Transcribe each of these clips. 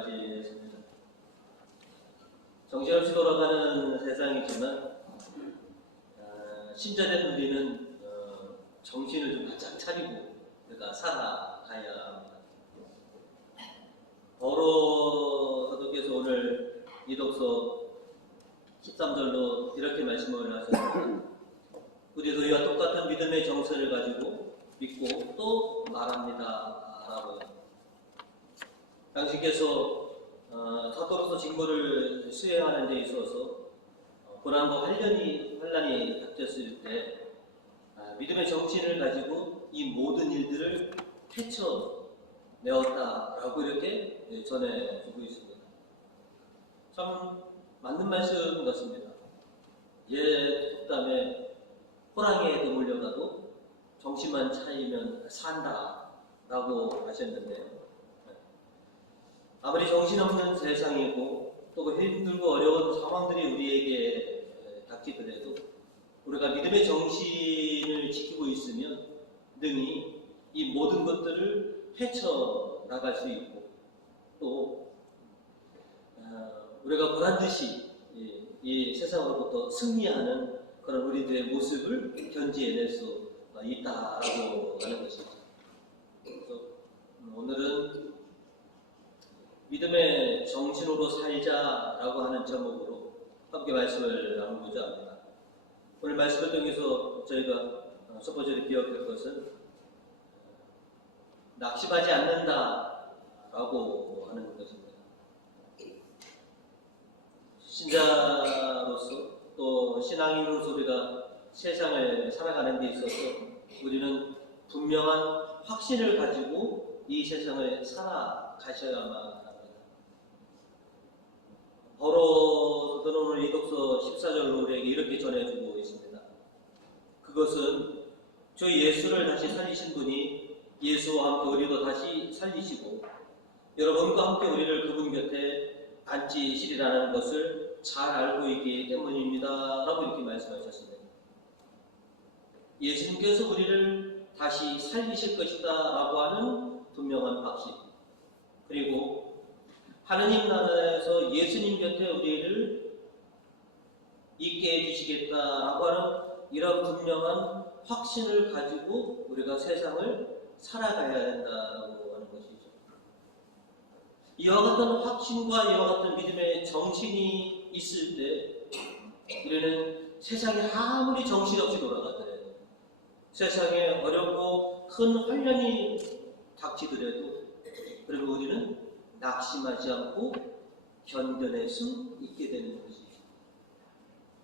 맞이했습니다. 정신없이 돌아가는 세상이지만 신자된 우리는 정신을 좀 바짝 차리고 우리가 살아가야 합니다. 바로 사도께서 오늘 이 독서 13절로 이렇게 말씀을 하셨습니다. 우리도 이와 똑같은 믿음의 정서를 가지고 믿고 또 말합니다 라고요. 당신께서 사도로서 직무를 수행하는 데 있어서 고난과 환란이 닥쳤을 때 믿음의 정신을 가지고 이 모든 일들을 헤쳐내었다라고 이렇게 전해주고 있습니다. 참 맞는 말씀 같습니다. 옛 속담에 호랑이에 물려가도 정신만 차리면 산다라고 하셨는데요. 아무리 정신없는 세상이고 또 힘들고 어려운 상황들이 우리에게 닥치더라도 우리가 믿음의 정신을 지키고 있으면 능히 이 모든 것들을 헤쳐나갈 수 있고 또 우리가 보란듯이 이 세상으로부터 승리하는 그런 우리들의 모습을 견지해낼 수 있다라고 하는 것이죠. 그래서 오늘은 믿음의 정신으로 살자라고 하는 제목으로 함께 말씀을 나누고자 합니다. 오늘 말씀을 통해서 저희가 첫 번째로 기억할 것은 낙심하지 않는다라고 하는 것입니다. 신자로서 또 신앙인으로서 우리가 세상을 살아가는 데 있어서 우리는 분명한 확신을 가지고 이 세상을 살아가셔야만 합니다. 바로 저는 오늘 이 독서 14절로 우리에게 이렇게 전해주고 있습니다. 그것은 저희 예수를 다시 살리신 분이 예수와 함께 우리도 다시 살리시고 여러분과 함께 우리를 그분 곁에 앉히시리라는 것을 잘 알고 있기 때문입니다 라고 이렇게 말씀하셨습니다. 예수님께서 우리를 다시 살리실 것이다 라고 하는 분명한 확신, 그리고 하느님 나라에서 예수님 곁에 우리를 있게 해주시겠다라고 하는 이런 분명한 확신을 가지고 우리가 세상을 살아가야 된다고 하는 것이죠. 이와 같은 확신과 이와 같은 믿음의 정신이 있을 때 우리는 세상에 아무리 정신없이 돌아가더라도 세상에 어렵고 큰 환란이 닥치더라도 그리고 우리는 낙심하지 않고 견뎌낼 수 있게 되는 것이죠.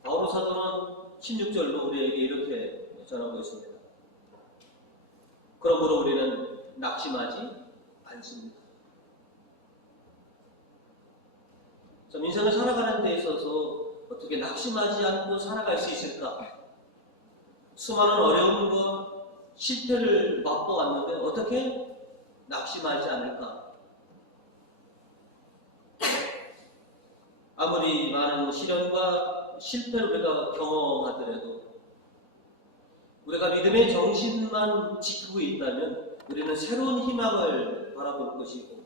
바울 사도는 16절로 우리에게 이렇게 전하고 있습니다. 그러므로 우리는 낙심하지 않습니다. 좀 인생을 살아가는 데 있어서 어떻게 낙심하지 않고 살아갈 수 있을까? 수많은 어려움과 실패를 맛보았는데 어떻게 낙심하지 않을까? 아무리 많은 시련과 실패를 우리가 경험하더라도 우리가 믿음의 정신만 지키고 있다면 우리는 새로운 희망을 바라볼 것이고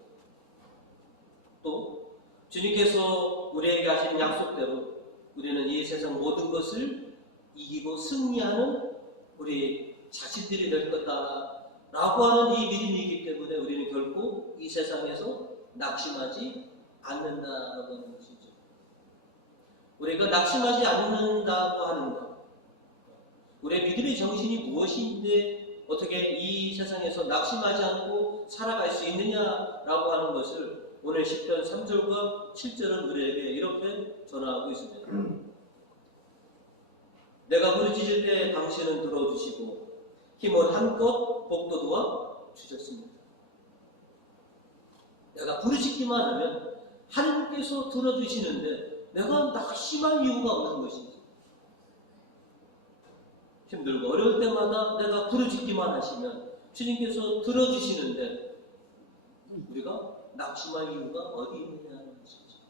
또 주님께서 우리에게 하신 약속대로 우리는 이 세상 모든 것을 이기고 승리하는 우리 자신들이 될 거다라고 하는 이 믿음이 있기 때문에 우리는 결코 이 세상에서 낙심하지 않는다라고 하는 것이죠. 우리가 낙심하지 않는다고 하는 것, 우리의 믿음의 정신이 무엇인데 어떻게 이 세상에서 낙심하지 않고 살아갈 수 있느냐라고 하는 것을 오늘 10편 3절과 7절은 우리에게 이렇게 전하고 있습니다. 내가 부르짖을 때 당신은 들어주시고 힘을 한껏 복돋워 주셨습니다. 내가 부르짖기만 하면 하나님께서 들어주시는데 내가 낙심할 이유가 없는 것이지. 힘들고 어려울 때마다 내가 부르짖기만 하시면 주님께서 들어주시는데 우리가 낙심할 이유가 어디 있느냐는 것이죠.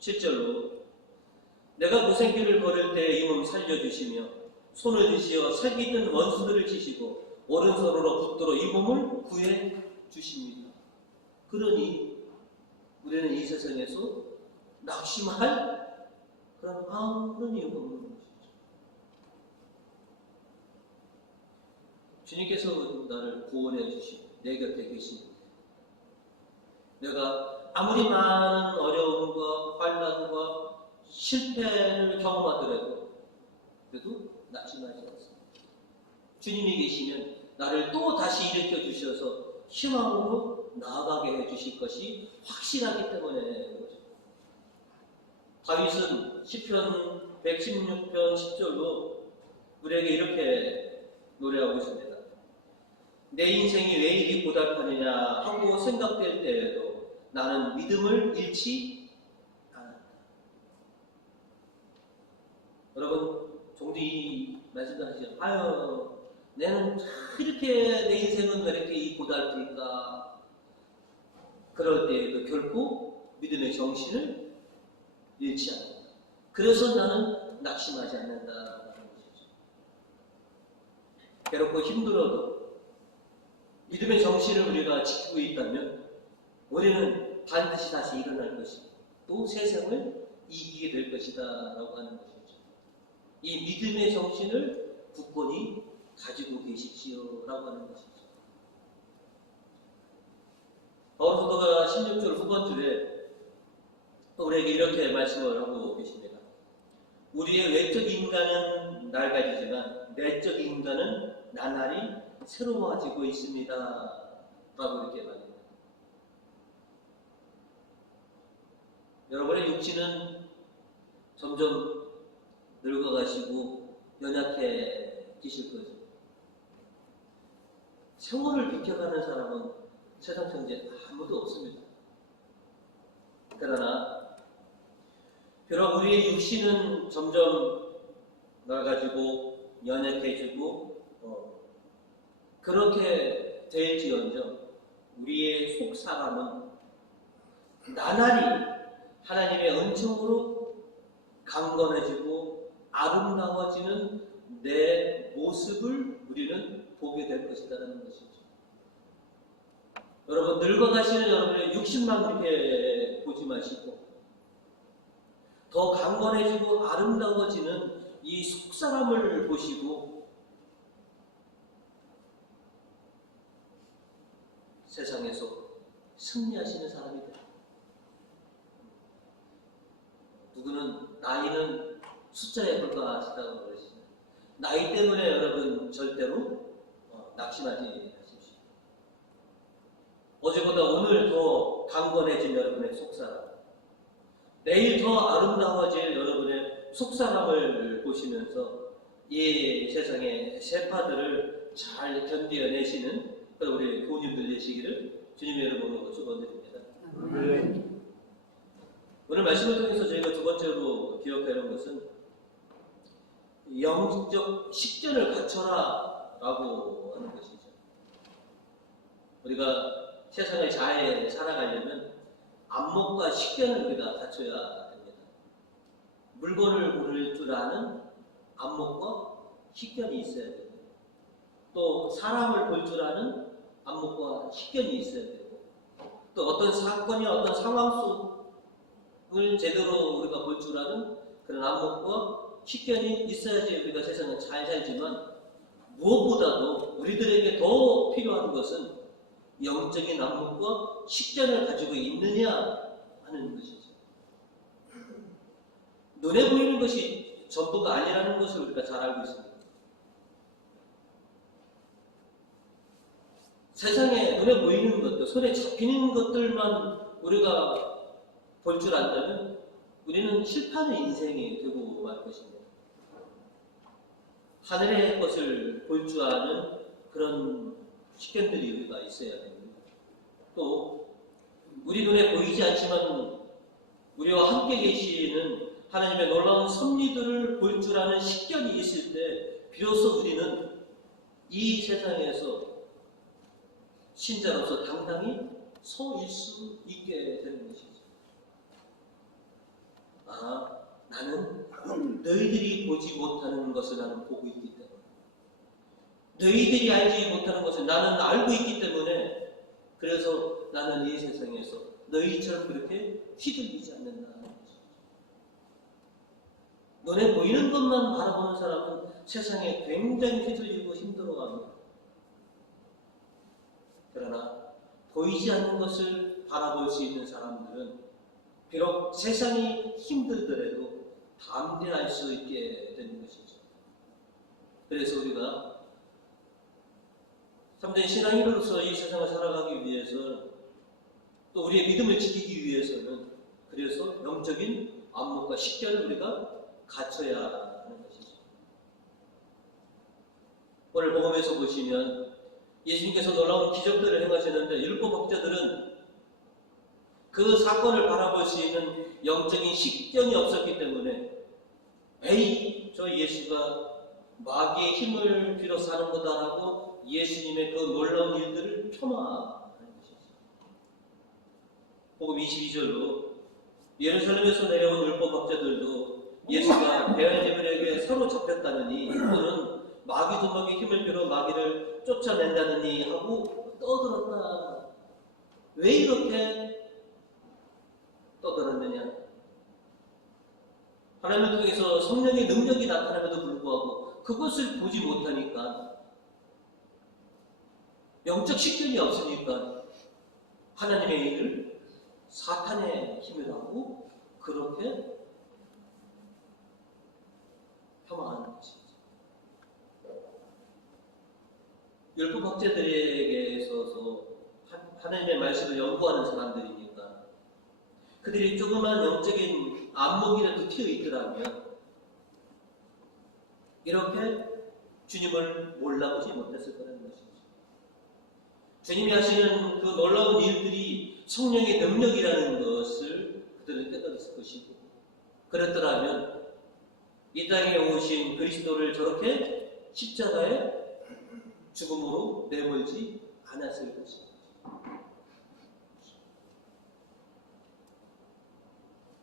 7절로 내가 고생길을 걸을 때 이 몸 살려주시며 손을 드시어 살기 있는 원수들을 치시고 오른손으로 붙들어 이 몸을 구해 주십니다. 그러니 우리는 이 세상에서 낙심할 그런 아무런 이유가 없는 것이죠. 주님께서 나를 구원해 주시고 내 곁에 계십니다. 내가 아무리 많은 어려움과 환난과 실패를 경험하더라도 그래도 낙심하지 않습니다. 주님이 계시면 나를 또 다시 일으켜 주셔서 희망으로 나아가게 해주실 것이 확실하기 때문에 그렇죠. 다윗은 시편 116편 10절로 우리에게 이렇게 노래하고 있습니다. 내 인생이 왜 이리 고달파느냐 하고 생각될 때에도 나는 믿음을 잃지 않았다. 여러분, 종도 이 말씀도 하시죠. 아유, 내는 이렇게 내 인생은 왜 이렇게 이 고달플까? 그럴 때에도 결코 믿음의 정신을 잃지 않는다. 그래서 나는 낙심하지 않는다라는 것이죠. 괴롭고 힘들어도 믿음의 정신을 우리가 지키고 있다면 우리는 반드시 다시 일어날 것이고 또 세상을 이기게 될 것이다 라고 하는 것이죠. 이 믿음의 정신을 굳건히 가지고 계십시오 라고 하는 것이죠. 바울 사도가 16절 후반줄에 우리에게 이렇게 말씀을 하고 계십니다. 우리의 외적 인간은 낡아지지만 내적 인간은 나날이 새로워지고 있습니다 라고 이렇게 말합니다. 여러분의 육신은 점점 늙어가시고 연약해지실 거죠. 세월을 비켜가는 사람은 세상 천지에 아무도 없습니다. 그러나 비록 우리의 육신은 점점 낡아지고 연약해지고 그렇게 될지언정 우리의 속 사람은 나날이 하나님의 은총으로 강건해지고 아름다워지는 내 모습을 우리는 보게 될 것이라는 것이죠. 여러분, 늙어가시는 여러분의 육신만 이렇게 보지 마시고 더 강건해지고 아름다워지는 이 속사람을 보시고 세상에서 승리하시는 사람이 됩니다. 누구는 나이는 숫자에 불과하시다고 그러시죠. 나이 때문에 여러분 절대로 낙심하지 마십시오. 어제보다 오늘 더 강건해진 여러분의 속사람, 내일 더 아름다워질 여러분의 속사람을 보시면서 이 세상의 세파들을 잘 견뎌내시는 우리 교우님들 되시기를 주님의 이름으로 축원드립니다. 오늘 말씀을 통해서 저희가 두 번째로 기억하는 것은 영적 식전을 갖춰라 라고 하는 것이죠. 우리가 세상을 잘 살아가려면 안목과 식견을 우리가 갖춰야 됩니다. 물건을 고를 줄 아는 안목과 식견이 있어야 됩니다. 또 사람을 볼 줄 아는 안목과 식견이 있어야 되고 또 어떤 사건이 어떤 상황 속을 제대로 우리가 볼 줄 아는 그런 안목과 식견이 있어야지 우리가 세상을 잘 살지만 무엇보다도 우리들에게 더 필요한 것은 영적인 안목과 식견을 가지고 있느냐 하는 것이죠. 눈에 보이는 것이 전부가 아니라는 것을 우리가 잘 알고 있습니다. 세상에 눈에 보이는 것들, 손에 잡히는 것들만 우리가 볼 줄 안다면 우리는 실패하는 인생이 되고 말 것입니다. 하늘의 것을 볼 줄 아는 그런 식견들이 우리가 있어야 됩니다. 또 우리 눈에 보이지 않지만 우리와 함께 계시는 하나님의 놀라운 섭리들을 볼 줄 아는 식견이 있을 때 비로소 우리는 이 세상에서 신자로서 당당히 서일 수 있게 되는 것이죠. 아, 나는 너희들이 보지 못하는 것을 나는 보고 있기 때문에, 너희들이 알지 못하는 것을 나는 알고 있기 때문에, 그래서 나는 이 세상에서 너희처럼 그렇게 휘둘리지 않는다는 것이죠. 눈에 보이는 것만 바라보는 사람은 세상에 굉장히 휘둘리고 힘들어합니다. 그러나 보이지 않는 것을 바라볼 수 있는 사람들은 비록 세상이 힘들더라도 담대할 수 있게 되는 것이죠. 그래서 우리가 참된 신앙인으로서 이 세상을 살아가기 위해서 또 우리의 믿음을 지키기 위해서는 그래서 영적인 안목과 식견을 우리가 갖춰야 하는 것이죠. 오늘 복음에서 보시면 예수님께서 놀라운 기적들을 행하시는데 율법학자들은 그 사건을 바라볼 수 있는 영적인 식견이 없었기 때문에 에이 저 예수가 마귀의 힘을 빌어서 하는 거다라고 예수님의 그 놀라운 일들을 폄하하는 것이죠. 복음 22절로 예루살렘에서 내려온 율법학자들도 예수가 베엘제불에게 서로 잡혔다느니 또는 마귀 도박의 힘을 빌어 마귀를 쫓아낸다느니 하고 떠들었다. 왜 이렇게 떠들었느냐? 하나님을 통해서 성령의 능력이 나타남에도 불구하고 그것을 보지 못하니까 영적 식견이 없으니까 하나님의 일을 사탄의 힘을 하고 그렇게 폄하하는 것이죠. 율법학자들에게 있어서 하나님의 말씀을 연구하는 사람들이니까 그들이 조그만 영적인 안목이라도 튀어 있더라면 이렇게 주님을 몰라보지 못했을 거라는 것이죠. 주님이 하시는 그 놀라운 일들이 성령의 능력이라는 것을 그들은 깨달았을 것이고 그랬더라면 이 땅에 오신 그리스도를 저렇게 십자가에 죽음으로 내몰지 않았을 것입니다.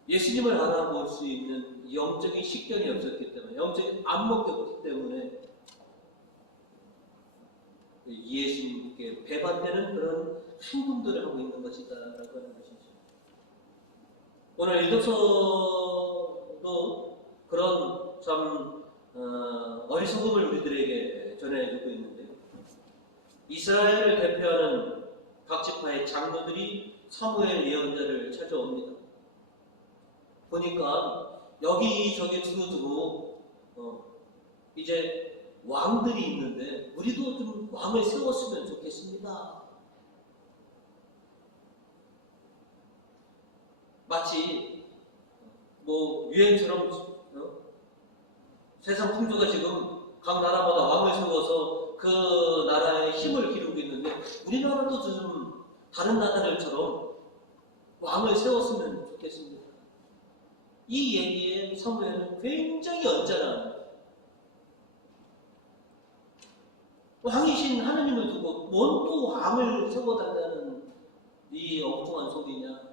예수님을 알아볼 수 있는 영적인 식견이 없었기 때문에 영적인 안목이 없기 때문에 예수님께 배반되는 그런 행동들을 하고 있는 것이다라고 하는 것이죠. 오늘 이독서도 그런 참 어리석음을 우리들에게 전해주고 있는데요. 이스라엘을 대표하는 각 지파의 장로들이 사무엘 예언자를 찾아옵니다. 보니까 여기저기 두루두루 이제 왕들이 있는데 우리도 좀 왕을 세웠으면 좋겠습니다. 마치 뭐 유행처럼 세상 풍조가 지금 각 나라마다 왕을 세워서 그 나라의 힘을 기르고 있는데 우리나라도 좀 다른 나라들처럼 왕을 세웠으면 좋겠습니다. 이 얘기에 사무엘은 굉장히 언짢아합니다. 왕이신 하나님을 두고 뭔 또 왕을 세워달라는 이 엉뚱한 소리냐.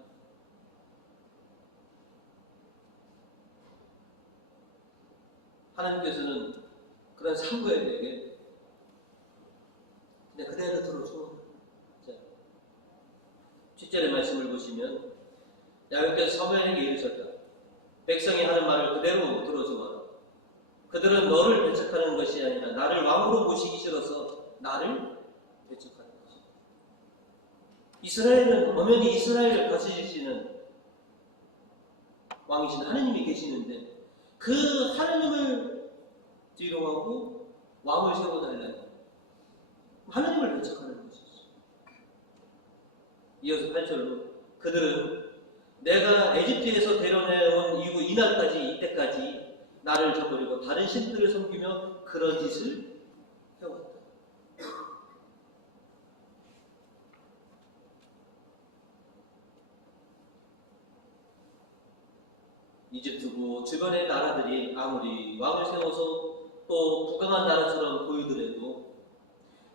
하나님께서는 그런 사무엘에게 그냥 그대로 들어줘. 자, 7절의 말씀을 보시면 야훼께서 사무엘에게 이르셨다. 백성이 하는 말을 그대로 들어주어라. 그들은 너를 배척하는 것이 아니라 나를 왕으로 모시기 싫어서 나를 배척하는 것이다. 이스라엘은 엄연히 이스라엘을 다스리시는 왕이신 하느님이 계시는데 그 하느님을 뒤로 하고 왕을 세워달라는 하느님을 배척하는 것이죠. 이어서 8절로 그들은 내가 에집트에서 데려내온 이후 이날까지 이때까지 나를 저버리고 다른 신들을 섬기며 그런 짓을 해왔다. 이집트고 주변의 나라들이 아무리 왕을 세워서 또 부강한 나라처럼 보이더라도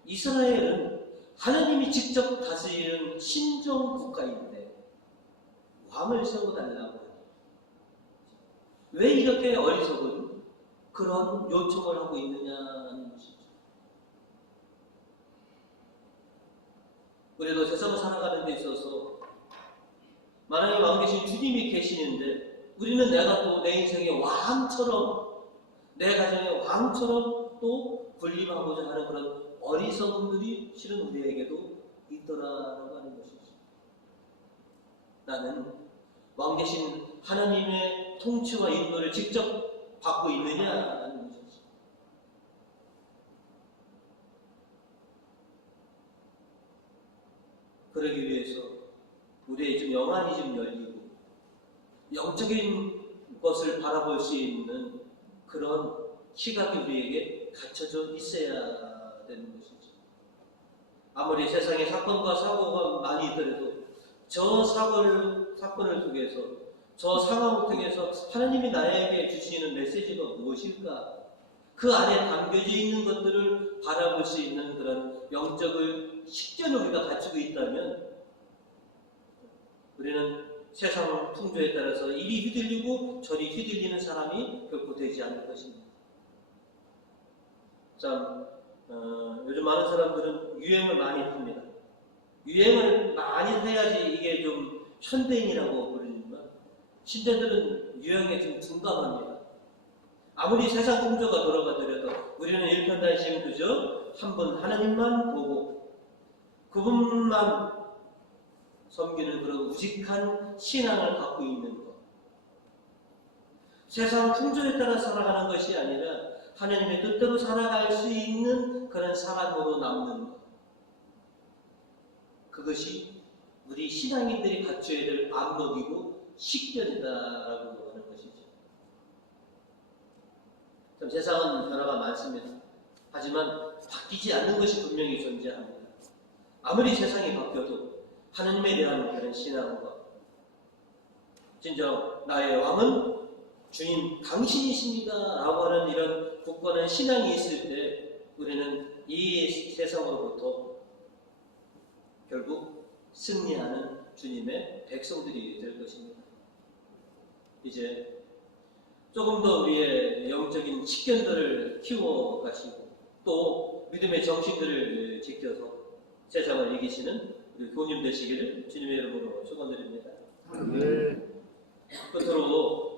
이스라엘은 하나님이 직접 다스리는 신정 국가인데 왕을 세워달라고 하니 왜 이렇게 어리석은 그런 요청을 하고 있느냐는 것이죠. 우리도 세상을 살아가는 데 있어서 만왕의 왕 계신 주님이 계시는데 우리는 내가 또 내 인생의 왕처럼, 내 가정의 왕처럼 또 군림하고자 하는 그런 어리석음들이 실은 우리에게도 있더라라고 하는 것이죠. 나는 왕 계신 하나님의 통치와 인도를 직접 받고 있느냐라는 것이죠. 그러기 위해서 우리의 좀 영안이 좀 열리고 영적인 것을 바라볼 수 있는 그런 시각이 우리에게 갖춰져 있어야 되는 것이죠. 아무리 세상에 사건과 사고가 많이 있더라도 저 사건을 통해서, 저 상황을 통해서 하나님이 나에게 주시는 메시지가 무엇일까? 그 안에 담겨져 있는 것들을 바라볼 수 있는 그런 영적을 식견을 우리가 갖추고 있다면 우리는 세상 풍조에 따라서 이리 휘둘리고 저리 휘둘리는 사람이 결코 되지 않을 것입니다. 참 요즘 많은 사람들은 유행을 많이 합니다. 유행을 많이 해야지 이게 좀 현대인이라고 부르지만 신자들은 유행에 좀 둔감합니다. 아무리 세상 풍조가 돌아가더라도 우리는 일편단심 그저 한 분 하나님만 보고 그분만 섬기는 그런 우직한 신앙을 갖고 있는 것. 세상 풍조에 따라 살아가는 것이 아니라 하나님의 뜻대로 살아갈 수 있는 그런 사람으로 남는 것. 그것이 우리 신앙인들이 갖춰야 될 안목이고 식견이다라고 하는 것이죠. 참 세상은 변화가 많습니다. 하지만 바뀌지 않는 것이 분명히 존재합니다. 아무리 세상이 바뀌어도 하나님에 대한 그런 신앙과 진정 나의 왕은 주님 당신이십니다 라고 하는 이런 굳건한 신앙이 있을 때 우리는 이 세상으로부터 결국 승리하는 주님의 백성들이 될 것입니다. 이제 조금 더 우리의 영적인 식견들을 키워가시고 또 믿음의 정신들을 지켜서 세상을 이기시는 우리 교우님 되시기를 주님의 이름으로 축원드립니다. 끝으로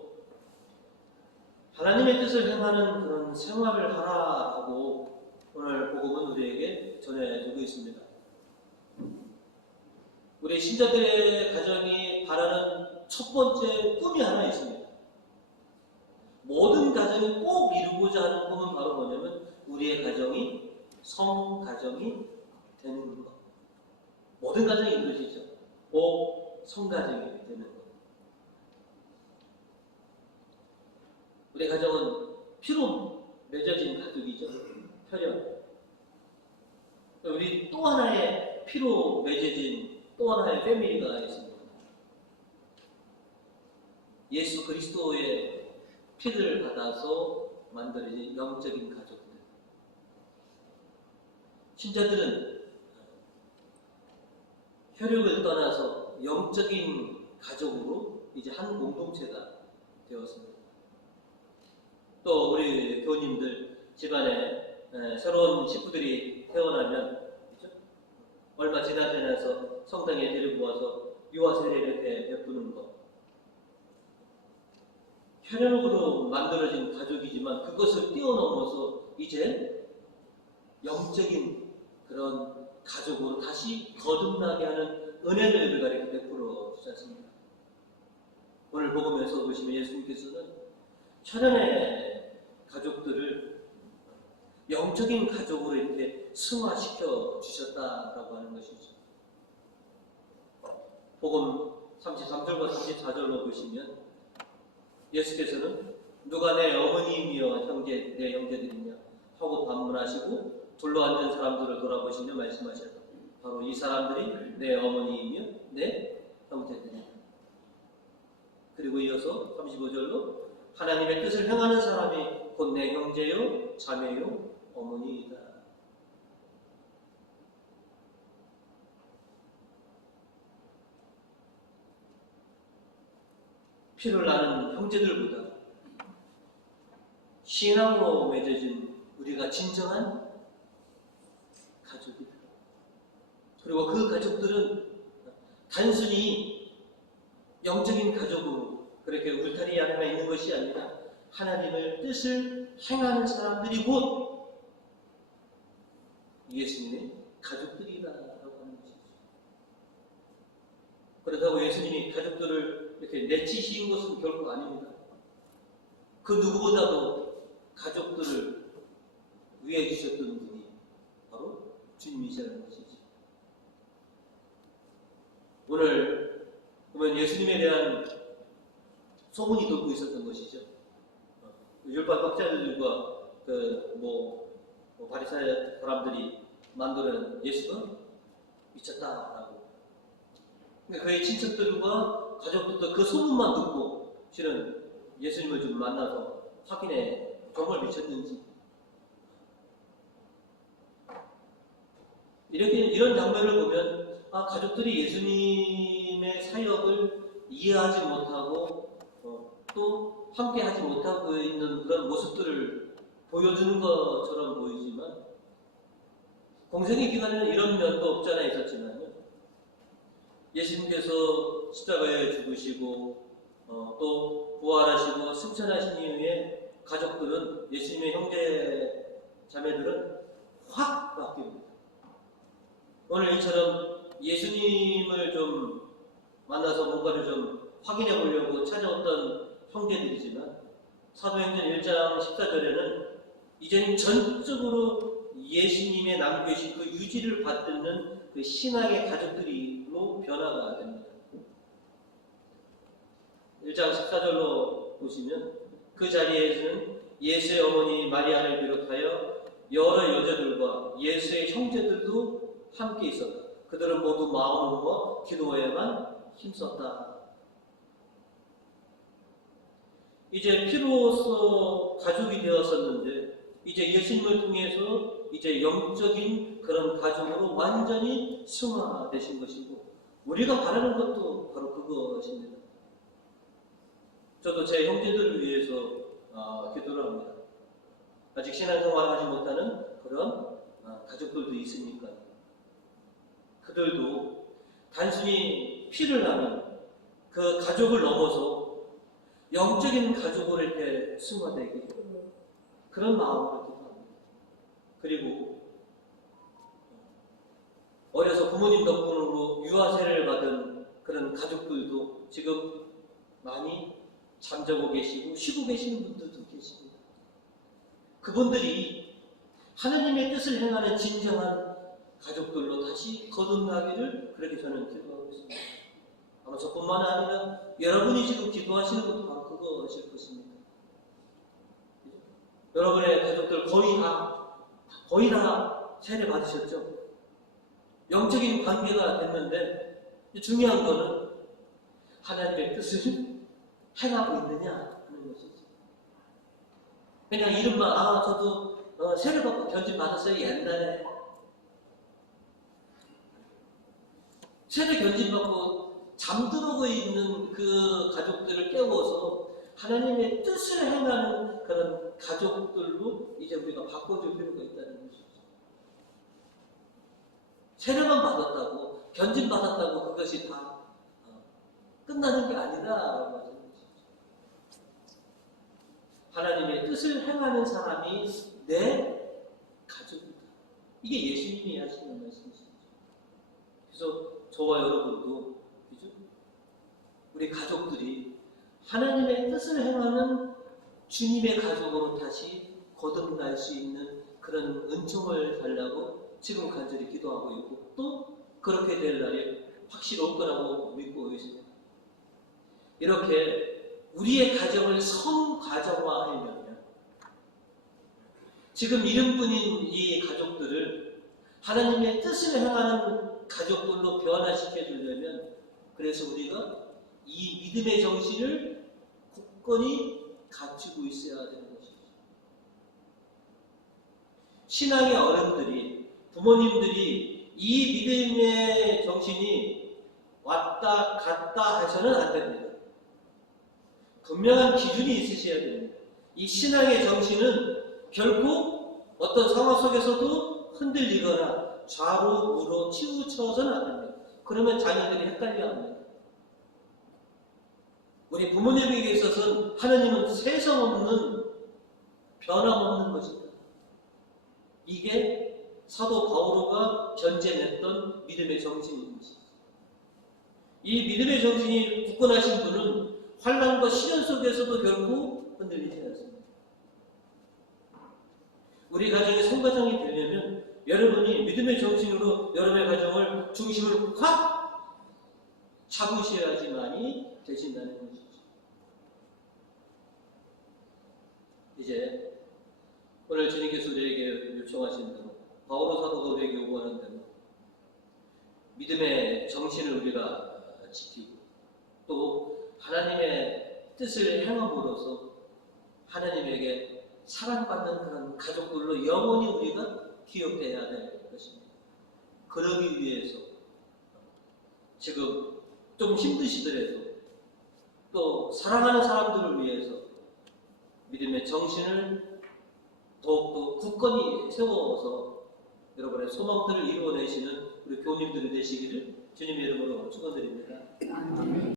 하나님의 뜻을 행하는 그런 생활을 하라고 오늘 복음은 우리에게 전해주고 있습니다. 우리 신자들의 가정이 바라는 첫 번째 꿈이 하나 있습니다. 모든 가정이 꼭 이루고자 하는 꿈은 바로 뭐냐면 우리의 가정이 성가정이 되는 것. 모든 가정이 이루어지죠. 꼭 성가정이 되는 것. 우리 가정은 피로 맺어진 가족이죠. 혈연. 우리 또 하나의 피로 맺어진 또 하나의 패밀리가 있습니다. 예수 그리스도의 피를 받아서 만들어진 영적인 가족들. 신자들은 혈육을 떠나서 영적인 가족으로 이제 한 공동체가 되었습니다. 또 우리 교우님들 집안에 새로운 식구들이 태어나면 그렇죠? 얼마 지나지 않아서 성당에 데리고 와서 유아 세례를 베푸는 것. 혈연으로 만들어진 가족이지만 그것을 뛰어넘어서 이제 영적인 그런 가족으로 다시 거듭나게 하는 은혜를 우리가 이렇게 베풀어 주지 않습니까? 오늘 복음에서 보시면 예수님께서는 혈연의 가족들을 영적인 가족으로 이렇게 승화시켜 주셨다라고 하는 것이죠. 복음 33절과 34절로 보시면 예수께서는 누가 내 어머니이며 내 형제들이냐 하고 반문하시고 둘러앉은 사람들을 돌아보시며 말씀하셨다. 바로 이 사람들이 내 어머니이며 내 형제들이다. 그리고 이어서 35절로 하나님의 뜻을 행하는 사람이 곧 내 형제요 자매요 어머니이다. 피를 나는 형제들보다 신앙으로 맺어진 우리가 진정한 가족이다. 그리고 그 가족들은 단순히 영적인 가족으로 그렇게 울타리 안에만 있는 것이 아니라 하나님의 뜻을 행하는 사람들이 곧 예수님의 가족들이다라고 하는 것이죠. 그렇다고 예수님이 가족들을 이렇게 내치신 것은 결코 아닙니다. 그 누구보다도 가족들을 위해 주셨던 분이 바로 주님이시라는 것이죠. 오늘 보면 예수님에 대한 소문이 돌고 있었던 것이죠. 율법 학자들과 바리사의 사람들이 만드는 예수가 미쳤다라고. 근데 그의 친척들과 가족들도 그 소문만 듣고 실은 예수님을 좀 만나서 확인해 정말 미쳤는지. 이런 장면을 보면 가족들이 예수님의 사역을 이해하지 못하고 또 함께 하지 못하고 있는 그런 모습들을 보여주는 것처럼 보이지만 공생의 기간에는 이런 면도 없지 않아 있었지만 예수님께서 십자가에 죽으시고 또 부활하시고 승천하신 이후에 가족들은 예수님의 형제 자매들은 확 바뀝니다. 오늘 이처럼 예수님을 좀 만나서 뭔가를 좀 확인해 보려고 찾아왔던 형제들이지만 사도행전 1장 14절에는 이제는 전적으로 예수님의 남겨주신 그 유지를 받는 그 신앙의 가족들이로 변화가 됩니다. 1장 14절로 보시면 그 자리에는 예수의 어머니 마리아를 비롯하여 여러 여자들과 예수의 형제들도 함께 있었다. 그들은 모두 마음을 모아 기도에만 힘썼다. 이제 피로써 가족이 되었었는데 이제 예수님을 통해서 이제 영적인 그런 가족으로 완전히 승화되신 것이고 우리가 바라는 것도 바로 그것입니다. 저도 제 형제들을 위해서 기도를 합니다. 아직 신앙생활을 하지 못하는 그런 가족들도 있으니까 그들도 단순히 피를 나는 그 가족을 넘어서 영적인 가족으로 이렇게 승화되기 그런 마음으로 기도합니다. 그리고 어려서 부모님 덕분으로 유아세를 받은 그런 가족들도 지금 많이 잠자고 계시고 쉬고 계시는 분들도 계십니다. 그분들이 하나님의 뜻을 행하는 진정한 가족들로 다시 거듭나기를 그렇게 저는 기도하고 있습니다. 아마 저뿐만 아니라 여러분이 지금 기도하시는 것도 바로 그것일 것입니다. 여러분의 가족들 거의 다 세례 받으셨죠? 영적인 관계가 됐는데 중요한 거는 하나님의 뜻을 행하고 있느냐 하는 것이죠. 그냥 이름만 저도 세례 받고 견진 받았어요 옛날에. 세례 견진 받고 잠들고 있는 그 가족들을 깨워서 하나님의 뜻을 행하는 그런 가족들로 이제 우리가 바꿔줄 필요가 있다는 것이죠. 세례만 받았다고 견진 받았다고 그것이 다 끝나는 게 아니라라고 하죠. 하나님의 뜻을 행하는 사람이 내 가족이다. 이게 예수님이 하시는 말씀이시죠. 그래서 저와 여러분도 우리 가족들이 하나님의 뜻을 행하는 주님의 가족으로 다시 거듭날 수 있는 그런 은총을 달라고 지금 간절히 기도하고 있고 또 그렇게 될 날이 확실히 올 거라고 믿고 있습니다. 이렇게 우리의 가정을 성가정화하려면 지금 이름뿐인 이 가족들을 하나님의 뜻을 행하는 가족들로 변화시켜 주려면 그래서 우리가 이 믿음의 정신을 굳건히 갖추고 있어야 되는 것이죠. 신앙의 어른들이 부모님들이 이 믿음의 정신이 왔다 갔다 해서는 안 됩니다. 분명한 기준이 있으셔야 됩니다. 이 신앙의 정신은 결코 어떤 상황 속에서도 흔들리거나 좌로 우로 치우쳐서는 안 됩니다. 그러면 자녀들이 헷갈려 합니다. 우리 부모님에게 있어서는 하나님은 세상 없는 변함없는 것입니다. 이게 사도 바오로가 견제했던 믿음의 정신인 것입니다. 이 믿음의 정신이 굳건하신 분은 환난과 시련 속에서도 결코 흔들리지 않습니다. 우리 가정이 성가정이 되려면 여러분이 믿음의 정신으로 여러분의 가정을 중심을 확 잡으셔야지만이 되신다는 것이죠. 이제 오늘 주님께서 우리에게 요청하신 대로 바오로 사도가 우리에게 요구하는 대로 믿음의 정신을 우리가 지키고 또 하나님의 뜻을 행함으로써 하나님에게 사랑받는 그런 가족들로 영원히 우리가 기억해야 될 것입니다. 그러기 위해서 지금 좀 힘드시더라도 또 사랑하는 사람들을 위해서 믿음의 정신을 더욱더 굳건히 세워서 여러분의 소망들을 이루어내시는 우리 교우님들이 되시기를 주님의 이름으로 축원드립니다.